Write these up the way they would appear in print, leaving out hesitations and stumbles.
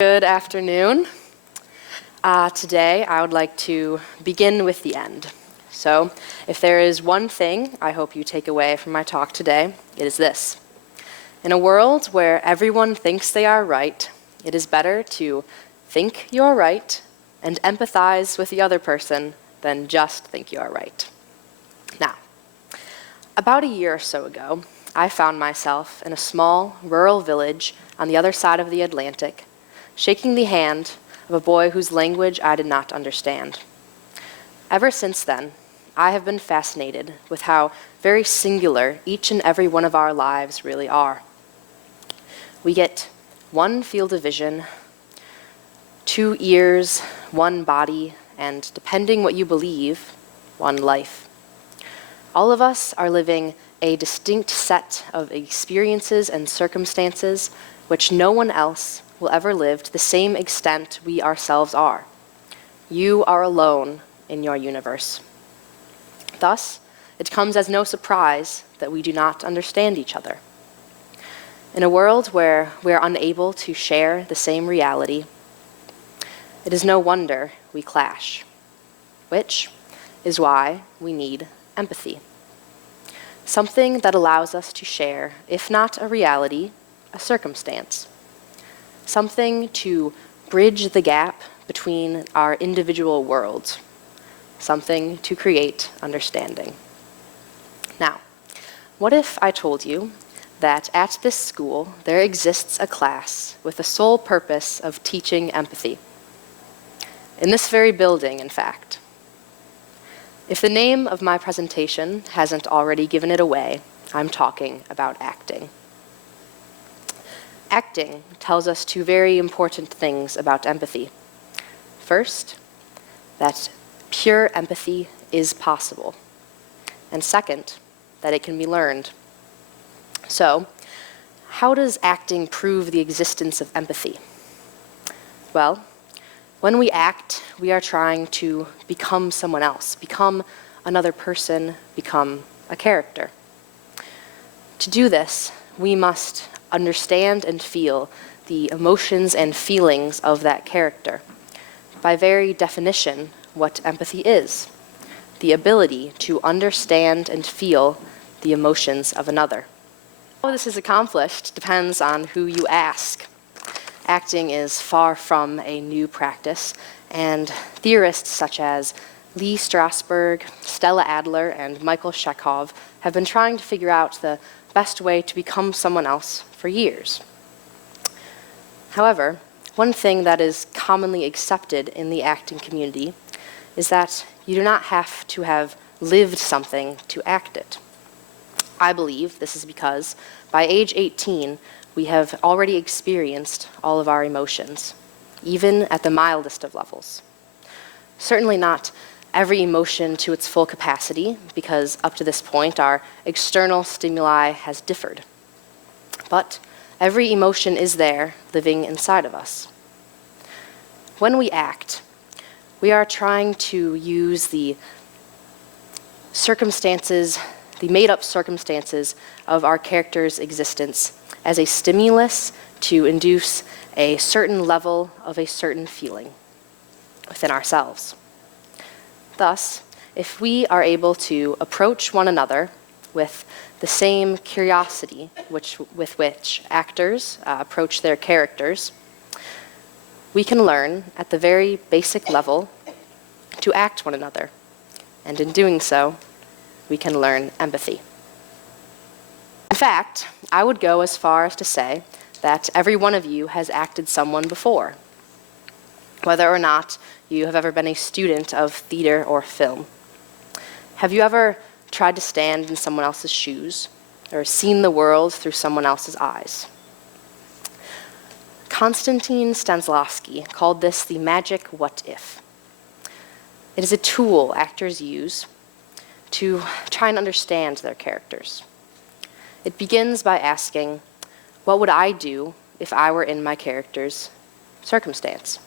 Good afternoon. Today I would like to begin with the end. So if there is one thing I hope you take away from my talk today, it is this. In a world where everyone thinks they are right, it is better to think you are right and empathize with the other person than just think you are right. Now, about a year or so ago, I found myself in a small rural village on the other side of the Atlantic, shaking the hand of a boy whose language I did not understand. Ever since then, I have been fascinated with how very singular each and every one of our lives really are. We get one field of vision, 2 ears, 1 body, and depending what you believe, 1 life. All of us are living a distinct set of experiences and circumstances which no one else will ever live to the same extent we ourselves are. You are alone in your universe. Thus, it comes as no surprise that we do not understand each other. In a world where we are unable to share the same reality, it is no wonder we clash, which is why we need empathy. Something that allows us to share, if not a reality, a circumstance. Something to bridge the gap between our individual worlds. Something to create understanding. Now, what if I told you that at this school there exists a class with the sole purpose of teaching empathy? In this very building, in fact. If the name of my presentation hasn't already given it away, I'm talking about acting. Acting tells us 2 very important things about empathy. First, that pure empathy is possible. And second, that it can be learned. So, how does acting prove the existence of empathy? Well, when we act, we are trying to become someone else, become another person, become a character. To do this, we must understand and feel the emotions and feelings of that character. By very definition, what empathy is: the ability to understand and feel the emotions of another. How this is accomplished depends on who you ask. Acting is far from a new practice, and theorists such as Lee Strasberg, Stella Adler, and Michael Chekhov have been trying to figure out the best way to become someone else for years. However, one thing that is commonly accepted in the acting community is that you do not have to have lived something to act it. I believe this is because by age 18, we have already experienced all of our emotions, even at the mildest of levels. Certainly not every emotion to its full capacity, because up to this point our external stimuli has differed. But every emotion is there, living inside of us. When we act, we are trying to use the circumstances, the made-up circumstances of our character's existence as a stimulus to induce a certain level of a certain feeling within ourselves. Thus, if we are able to approach one another with the same curiosity with which actors approach their characters, we can learn at the very basic level to act one another, and in doing so, we can learn empathy. In fact, I would go as far as to say that every one of you has acted someone before, whether or not you have ever been a student of theater or film. Have you ever tried to stand in someone else's shoes, or seen the world through someone else's eyes? Konstantin Stanislavski called this the magic what if. It is a tool actors use to try and understand their characters. It begins by asking, what would I do if I were in my character's circumstance?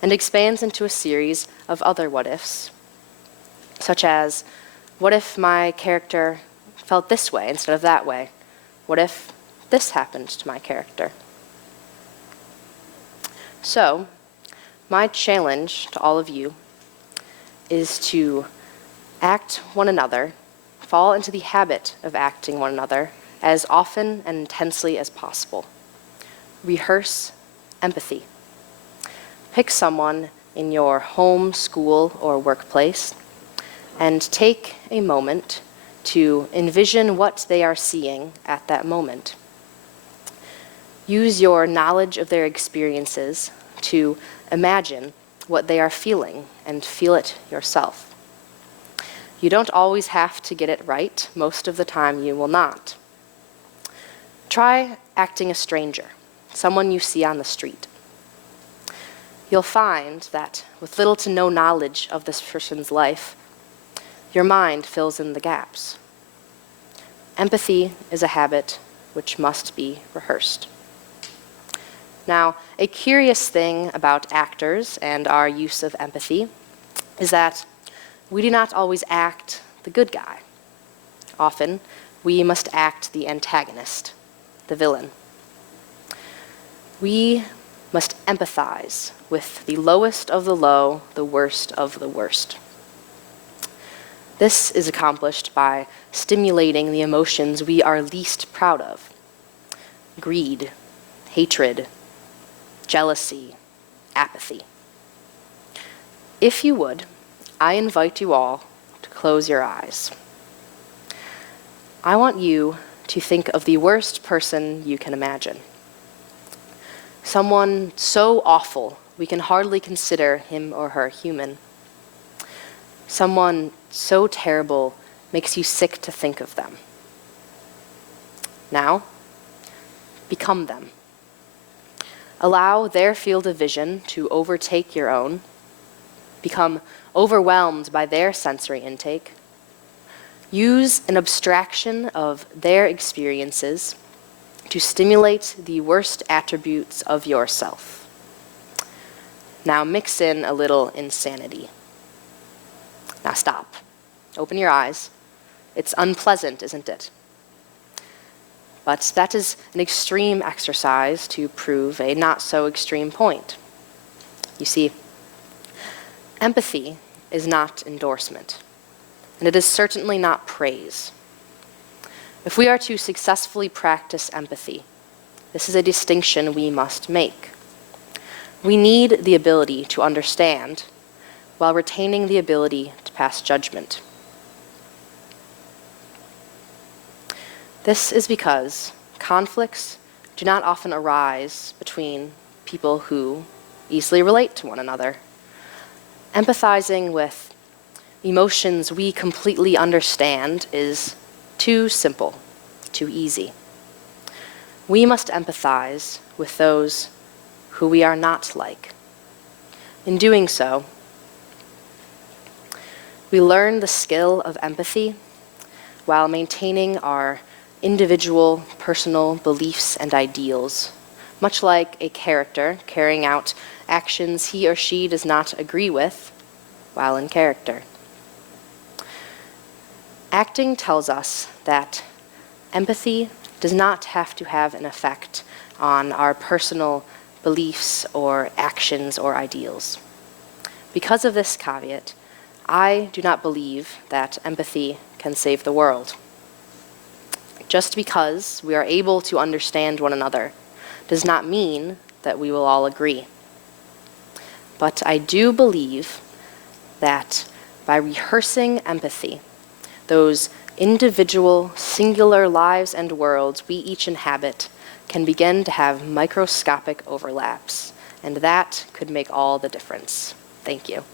And expands into a series of other what-ifs, such as, what if my character felt this way instead of that way? What if this happened to my character? So, my challenge to all of you is to act one another, fall into the habit of acting one another as often and intensely as possible. Rehearse empathy. Pick someone in your home, school, or workplace and take a moment to envision what they are seeing at that moment. Use your knowledge of their experiences to imagine what they are feeling and feel it yourself. You don't always have to get it right. Most of the time you will not. Try acting a stranger, someone you see on the street. You'll find that with little to no knowledge of this person's life, your mind fills in the gaps. Empathy is a habit which must be rehearsed. Now, a curious thing about actors and our use of empathy is that we do not always act the good guy. Often, we must act the antagonist, the villain. We must empathize with the lowest of the low, the worst of the worst. This is accomplished by stimulating the emotions we are least proud of: greed, hatred, jealousy, apathy. If you would, I invite you all to close your eyes. I want you to think of the worst person you can imagine. Someone so awful we can hardly consider him or her human. Someone so terrible makes you sick to think of them. Now, become them. Allow their field of vision to overtake your own. Become overwhelmed by their sensory intake. Use an abstraction of their experiences to stimulate the worst attributes of yourself. Now mix in a little insanity. Now stop. Open your eyes. It's unpleasant, isn't it? But that is an extreme exercise to prove a not-so-extreme point. You see, empathy is not endorsement, and it is certainly not praise. If we are to successfully practice empathy, this is a distinction we must make. We need the ability to understand while retaining the ability to pass judgment. This is because conflicts do not often arise between people who easily relate to one another. Empathizing with emotions we completely understand is too simple, too easy. We must empathize with those who we are not like. In doing so, we learn the skill of empathy while maintaining our individual, personal beliefs and ideals, much like a character carrying out actions he or she does not agree with while in character. Acting tells us that empathy does not have to have an effect on our personal beliefs or actions or ideals. Because of this caveat, I do not believe that empathy can save the world. Just because we are able to understand one another does not mean that we will all agree. But I do believe that by rehearsing empathy, those individual, singular lives and worlds we each inhabit can begin to have microscopic overlaps, and that could make all the difference. Thank you.